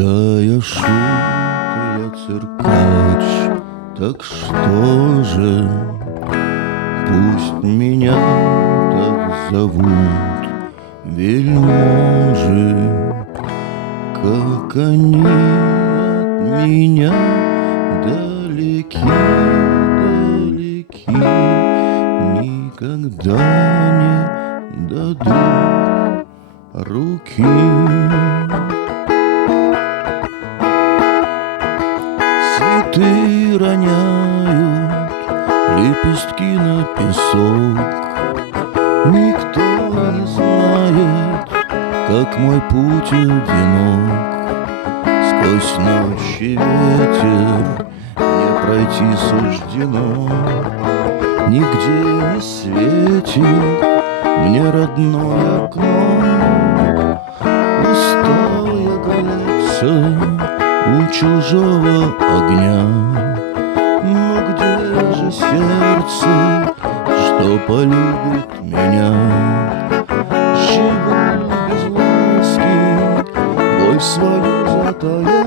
Тая шутка, я циркач, так что же? Пусть меня так зовут вельможи, как они от меня далеки, далеки, никогда не дадут руки. Цветы роняют лепестки на песок. Никто не знает, как мой путь одинок. Сквозь ночь и ветер мне пройти суждено. Нигде не светит мне родное окно. Устал я греться у чужого огня. Но где же сердце, что полюбит меня? Живу без ласки, боль свою затая.